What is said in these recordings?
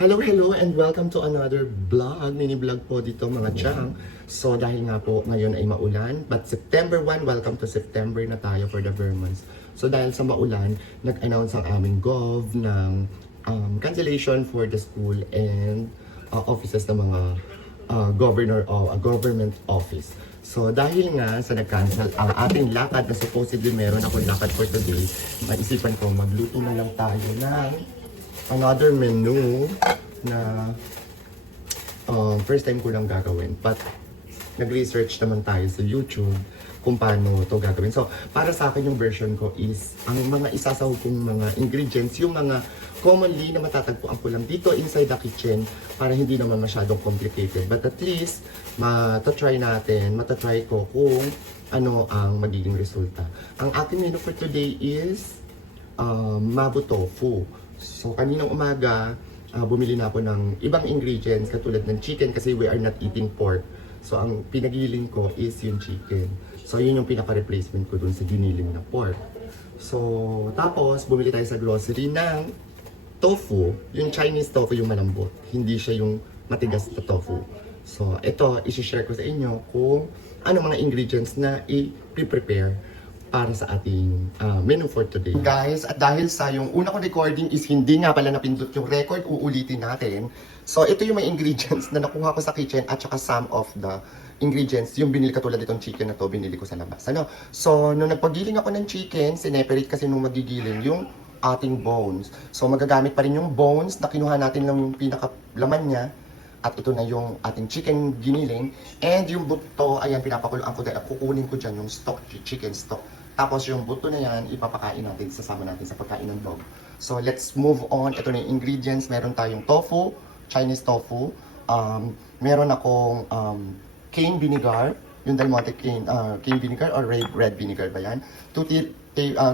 Hello and welcome to another vlog, mini vlog po dito mga chang. So dahil nga po ngayon ay maulan, but September 1, welcome to September na tayo for the Vermonts. So dahil sa maulan, nag-announce ang aming gov ng cancellation for the school and offices ng mga governor o government office. So dahil nga sa nag-cancel ang ating lakad na supposedly meron akong lakad for today, maisipan ko magluto na lang tayo ng another menu na first time ko lang gagawin. But nag-research naman tayo sa YouTube kung paano to gagawin. So, para sa akin yung version ko is ang mga isasaw kong mga ingredients, yung mga commonly na matatagpuan ko lang dito inside the kitchen para hindi naman masyadong complicated. But at least, matatry ko kung ano ang magiging resulta. Ang ating menu for today is mabu tofu. So, kaninang umaga, bumili na ako ng ibang ingredients katulad ng chicken kasi we are not eating pork. So, ang pinagiling ko is yung chicken. So, yun yung pinaka-replacement ko dun sa giniling na pork. So, tapos, bumili tayo sa grocery ng tofu. Yung Chinese tofu yung malambot. Hindi siya yung matigas na tofu. So, ito, isi-share ko sa inyo kung ano mga ingredients na i-prepare para sa ating menu for today. Guys, at dahil sa yung una kong recording is hindi nga pala napindot yung record, uulitin natin. So, ito yung mga ingredients na nakuha ko sa kitchen at saka some of the ingredients, yung binili katulad itong chicken na to, binili ko sa labas. Ano? So, nung nagpagiling ako ng chicken, sineperate kasi nung magigiling yung ating bones. So, magagamit pa rin yung bones na kinuha natin lang yung pinakalaman niya. At ito na yung ating chicken giniling. And yung buto, ayan, pinapakuluan ko dahil kukunin ko dyan yung stock, chicken stock. Tapos yung buto na yan, ipapakain natin, sasama natin sa pagkain ng dog. So let's move on. Ito na yung ingredients. Meron tayong tofu, Chinese tofu. Meron akong cane vinegar. Yung Del Monte cane vinegar or red vinegar ba yan? 2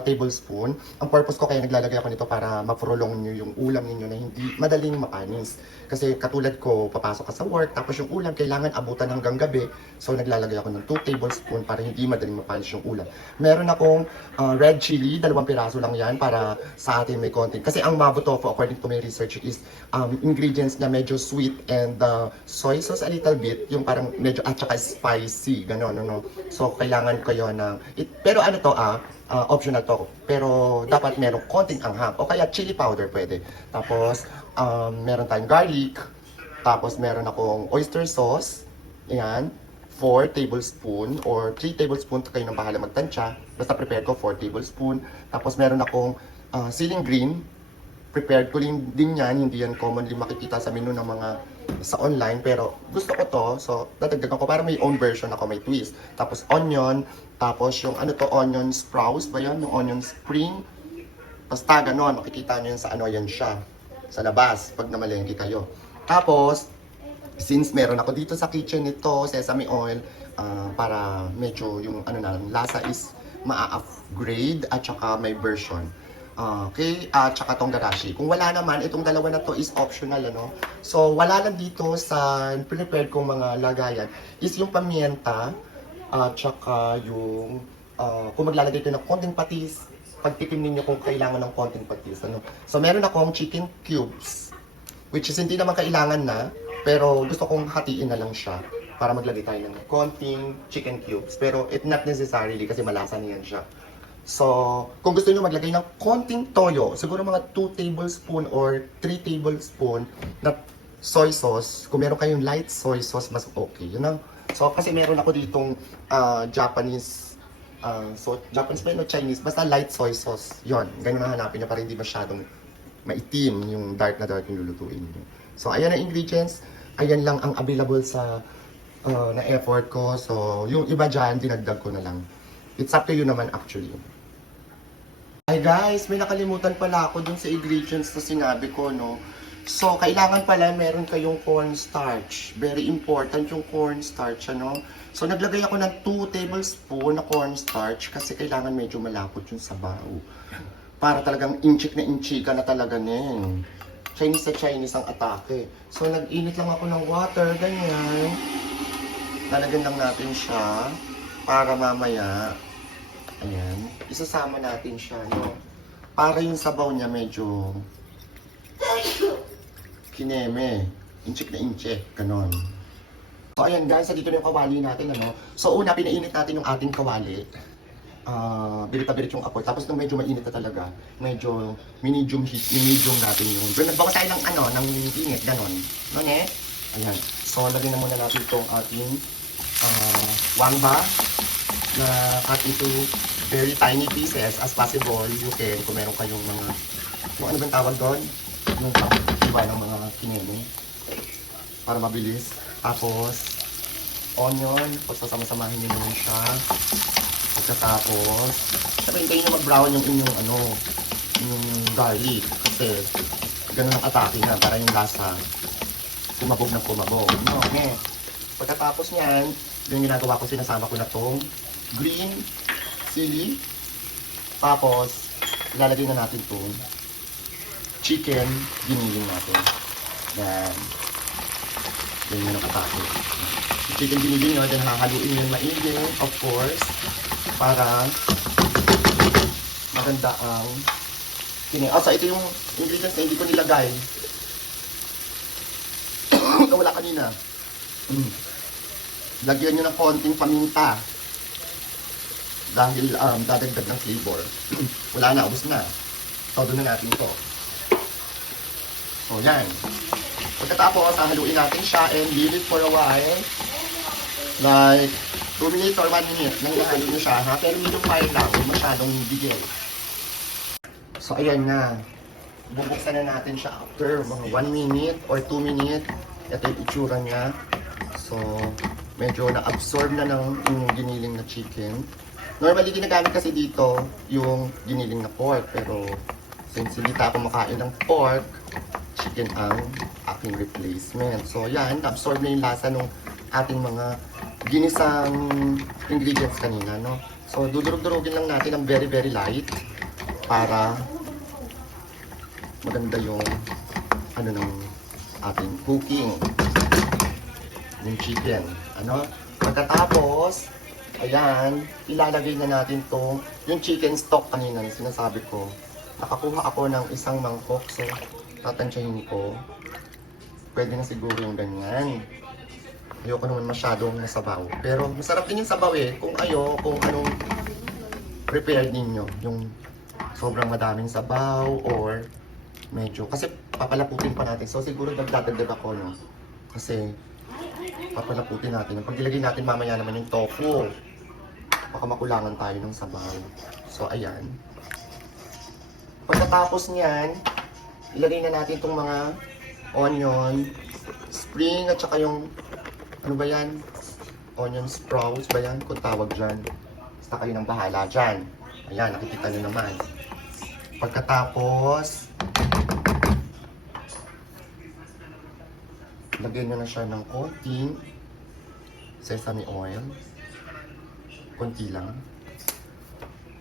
tablespoon. Ang purpose ko kaya naglalagay ako nito para mapurulong nyo yung ulam ninyo na hindi madaling mapanis. Kasi katulad ko, papasok ka sa work, tapos yung ulam kailangan abutan hanggang gabi. So naglalagay ako ng 2 tablespoon para hindi madaling mapanis yung ulam. Meron akong red chili, 2 piraso lang yan para sa atin may konti. Kasi ang mabu tofu, according to my research, is ingredients na medyo sweet and soy sauce a little bit, yung parang medyo at saka spicy, gano'n, no? So kailangan kayo ng, pero ano to optional to, pero dapat merong konting anghang o kaya chili powder pwede. Tapos meron tayong garlic, tapos meron akong oyster sauce, ayan, 4 tablespoon or 3 tablespoon, kayo nang bahala magtansya, basta prepare ko 4 tablespoon. Tapos meron akong ceiling green, prepared ko din yan, hindi yan commonly makikita sa menu ng mga sa online, pero gusto ko to, so dadagdagan ko para may own version ako, may twist. Tapos onion, tapos yung ano to, onion sprouts ba yan? Yung onion spring, basta ganon, makikita nyo yun sa ano, yan siya sa labas pag namalengke kayo. Tapos since meron ako dito sa kitchen nito, sesame oil, para medyo yung ano na, lasa is ma-upgrade at saka may version. Okay, at saka tong garashi. Kung wala naman, itong dalawa na to is optional, ano. So, wala lang dito sa prepared kong mga lagayan is yung pamienta at saka yung kung maglalagay ko ng konting patis, pagtikim ninyo kung kailangan ng konting patis, ano. So, meron akong chicken cubes, which is hindi naman kailangan na, pero gusto kong hatiin na lang siya para maglagay tayo ng konting chicken cubes. Pero it not necessarily kasi malasa niyan siya. So, kung gusto niyo maglagay ng konting toyo, siguro mga 2 tablespoon or 3 tablespoon na soy sauce. Kung meron kayong light soy sauce, mas okay. You know? So, kasi meron ako ditong Japanese, Japanese ba yun o Chinese? Basta light soy sauce. Yon, ganun na hanapin niyo para hindi masyadong maitim yung dark na dark yung lulutuin niyo. So, ayan ang ingredients. Ayan lang ang available sa na effort ko. So, yung iba dyan, dinagdag ko na lang. It's up to you naman actually. Hi guys, may nakalimutan pala ako dun sa ingredients na sinabi ko, no? So, kailangan pala meron kayong cornstarch. Very important yung cornstarch, ano? So, naglagay ako ng 2 tablespoon na cornstarch kasi kailangan medyo malapot yung sabaw. Para talagang inchik na inchika na talaga nin. Chinese na Chinese ang atake. So, nag-init lang ako ng water, ganyan. Lalagyan lang natin siya para mamaya, ayan, isasama natin siya, no? Para yung sabaw niya medyo kineme. Incheck na incheck. Ganon. So ayan guys, dito na yung kawali natin, ano. So una, pinainit natin yung ating kawali. Birit-birit yung apoy. Tapos nung medyo mainit na talaga, medyo medium heat, medium natin yun. Pero nagbawas tayo ng ng init, ganon. Noon eh. Ayan. So lagyan na muna natin itong ating wangba na cut into very tiny pieces as possible. You can, kung meron kayong mga, kung ano bang tawag doon? Yung pang-iba ng mga kineme. Para mabilis. Tapos, onion. Pagsasama-samahin nyo naman siya. Pagkatapos, sabihin kayo na mag-brown yung inyong yung garlic. Kasi, ganun ang atake na para yung lasa kumabog na kumabog. No, okay. Pagkatapos niyan, yung ginagawa ko, sinasama ko na tong green chili. Tapos, ilalagay na natin tong chicken giniling natin. Yan. Ganyan ang atake. Chicken giniling nyo, then hahaluin yung maigi, of course, para maganda ang kini. So ito yung ingredients na hindi ko nilagay. Wala kanina. Lagyan nyo ng konting paminta. Dahil dadagdag ng flavor. Wala na, ubos na. Todo na natin ito. So yan. Pagkatapos, haluin natin siya and leave it for a while. Like 2 minutes or 1 minute nang ihalo nyo siya, ha? Pero medium fire lang, huwag masyadong bigil. So ayan na. Bubuksan na natin siya after mga 1 minute or 2 minutes. Ito yung itsura niya. So, medyo na-absorb na ng yung giniling na chicken. Normally, ginagamit kasi dito yung giniling na pork. Pero, since hindi tayo kumakain ng pork, chicken ang aking replacement. So, yan. Na-absorb na yung lasa ng ating mga ginisang ingredients kanina, no? So, dudurog-durugin lang natin ng very, very light para maganda yung ng ating cooking yung chicken. Pagkatapos, ayan, ilalagay na natin to yung chicken stock kanina na sinasabi ko. Nakakuha ako ng isang mangkok, so tatansyahin ko. Pwede na siguro yung ganyan. Ayoko naman masyadong nasabaw. Pero masarap din yung sabaw eh. Kung anong prepared ninyo. Yung sobrang madaming sabaw or medyo. Kasi papalaputin pa natin. So siguro nagdadagdag ako, no? Kasi papalaputin natin. Pag ilagay natin mamaya naman yung tofu, baka makulangan tayo ng sabaw. So ayan. Pagkatapos niyan, ilagay na natin itong mga onion, spring at saka yung ano ba yan? Onion sprouts ba yan? Kung tawag dyan. Basta kayo nang bahala dyan. Ayan, nakikita nyo naman. Pagkatapos, lagyan nyo na siya ng konting sesame oil. Konti lang.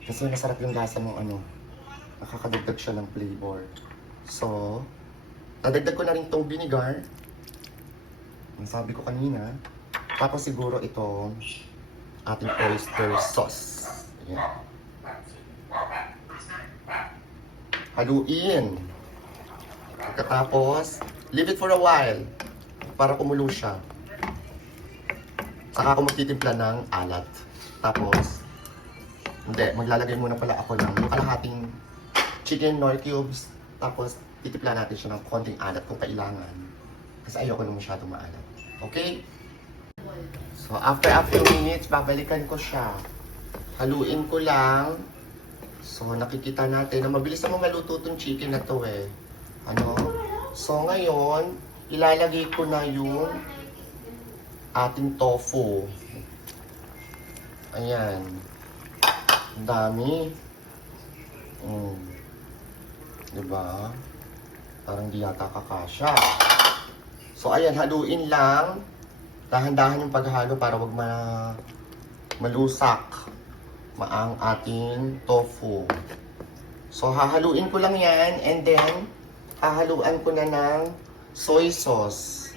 Kasi masarap yung lasa ng nakakadagdag siya ng flavor. So, dadagdag ko na rin tong vinegar. Ang sabi ko kanina. Tapos siguro itong ating oyster sauce. Ayan. Haluin. Pagkatapos, leave it for a while para kumulo siya. Saka ako magtitimpla ng alat. Tapos, maglalagay muna pala ako ng yung kalahating chicken nor cubes. Tapos, titimpla natin siya ng konting alat kung kailangan. Kasi ayoko na masyadong maalat. Okay? So, after a few minutes, babalikan ko siya. Haluin ko lang. So, nakikita natin na mabilis na maluto itong chicken na to eh. So, ngayon, ilalagay ko na yung ating tofu. Ayan. Ang dami. Diba? Parang di yata kakasya. So, ayan, haluin lang. Dahan-dahan yung paghalo para wag malusak ang ating tofu. So, hahaluin ko lang yan and then, hahaluan ko na ng soy sauce.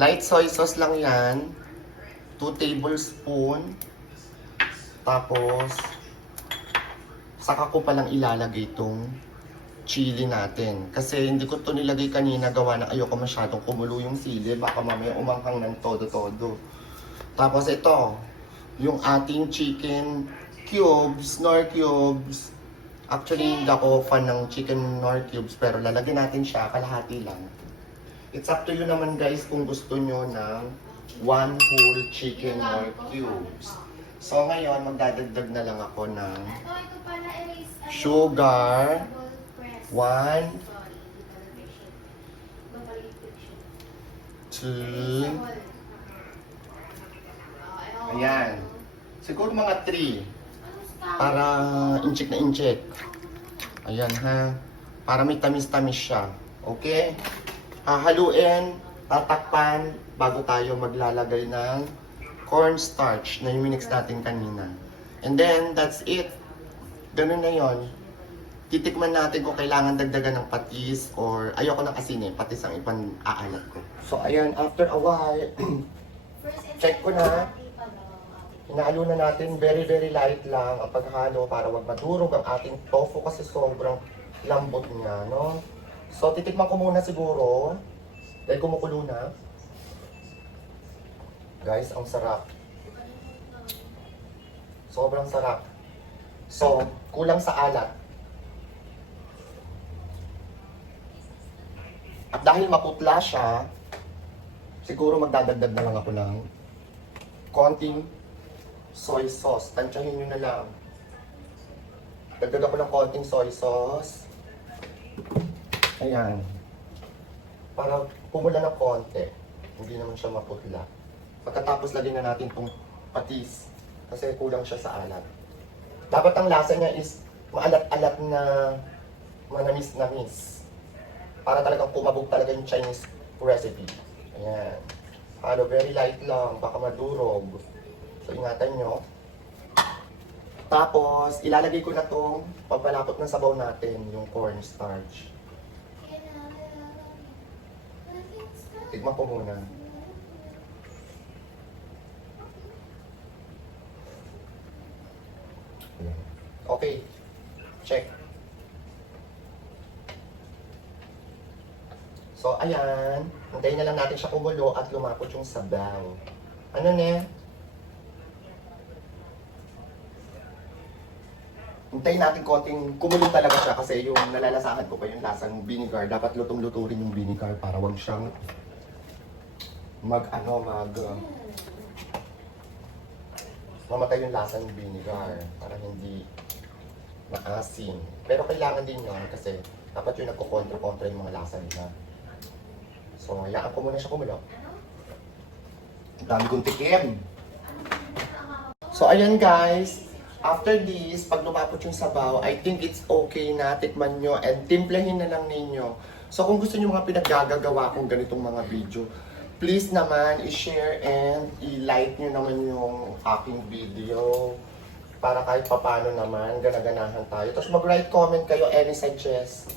Light soy sauce lang yan. 2 tablespoon. Tapos, saka ko palang ilalagay itong chili natin. Kasi hindi ko to nilagay kanina, gawa na ayoko masyadong kumulo yung sili. Baka mamaya umanghang ng todo-todo. Tapos ito, yung ating chicken cubes, Knorr cubes. Actually, hindi ako fan ng chicken Knorr cubes, pero lalagyan natin siya, kalahati lang. It's up to you naman guys kung gusto nyo ng one whole chicken Knorr cubes. So ngayon, magdadagdag na lang ako ng sugar, 1, 2, ayan. Siguro mga 3. Para incheck na incheck. Ayan ha. Para may tamis-tamis siya. Okay? Hahaluin, tatakpan, bago tayo maglalagay ng cornstarch na yung minix natin kanina. And then, that's it. Ganun na yon. Titikman natin kung kailangan dagdagan ng patis or ayoko ng asin eh, patis ang ipang-aalat ko. So ayan, after a while, check ko na. Hinalo na natin, very light lang ang paghalo para wag madurog ang ating tofu kasi sobrang lambot niya, no? So titikman ko muna siguro dahil kumukulo na. Guys, ang sarap. Sobrang sarap. So, kulang sa alat. At dahil maputla siya, siguro magdadagdag na lang ako ng konting soy sauce. Tansyahin nyo na lang. Dagdag ako ng konting soy sauce. Ayan. Para pumula ng konti. Hindi naman siya maputla. Pagkatapos lagyan na natin itong patis. Kasi kulang siya sa alat. Dapat ang lasa niya is maalat-alat na manamis-namis. Para talagang kumabog talaga yung Chinese recipe. Ayan. Halo, very light lang. Baka madurog. So, ingatan nyo. Tapos, ilalagay ko na itong pagpalapot ng sabaw natin, yung cornstarch. Tignan ko muna. Okay. Check. So, ayan. Hintayin na lang natin siya kumulo at lumapot yung sabaw. Ano ne? Hintayin natin konting kumulo talaga siya kasi yung nalalasahan ko pa yung lasang vinegar. Dapat lutong-luto rin yung vinegar para wag siyang mamatay yung lasa ng vinegar para hindi maasim. Pero kailangan din yun kasi dapat yung nagkukontra-kontra yung mga lasa nila. So, hayaan ko muna siya kumulo. Ang dami kong tikim. So, ayan guys. After this, pag lumapot yung sabaw, I think it's okay na tikman nyo and timplahin na lang ninyo. So, kung gusto nyo mga pinaggagawa kong ganitong mga video, please naman i-share and i-like nyo naman yung aking video para kahit papano naman ganaganahan tayo. Tapos mag-write comment kayo any suggest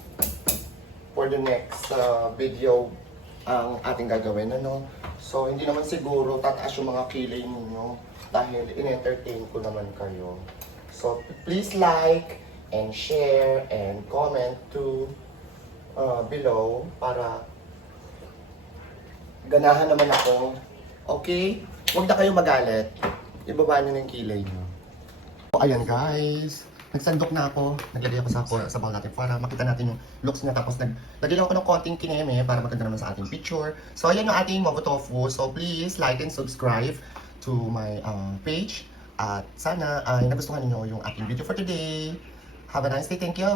for the next video ang ating gagawin, ano? So, hindi naman siguro tataas yung mga kilay ninyo dahil in-entertain ko naman kayo. So, please like and share and comment to below para ganahan naman ako. Okay? Huwag na kayo magalit. Ibaba nyo na yung kilay nyo. So, ayan guys. Nagsandok na ako. Naglagay ako sa bowl natin para makita natin yung looks niya. Tapos naglagay ako ng konting kineme para maganda naman sa ating picture. So, ayan yung ating Mogo Tofu. So, please like and subscribe to my page. At sana ay nagustuhan niyo yung aking video for today. Have a nice day. Thank you.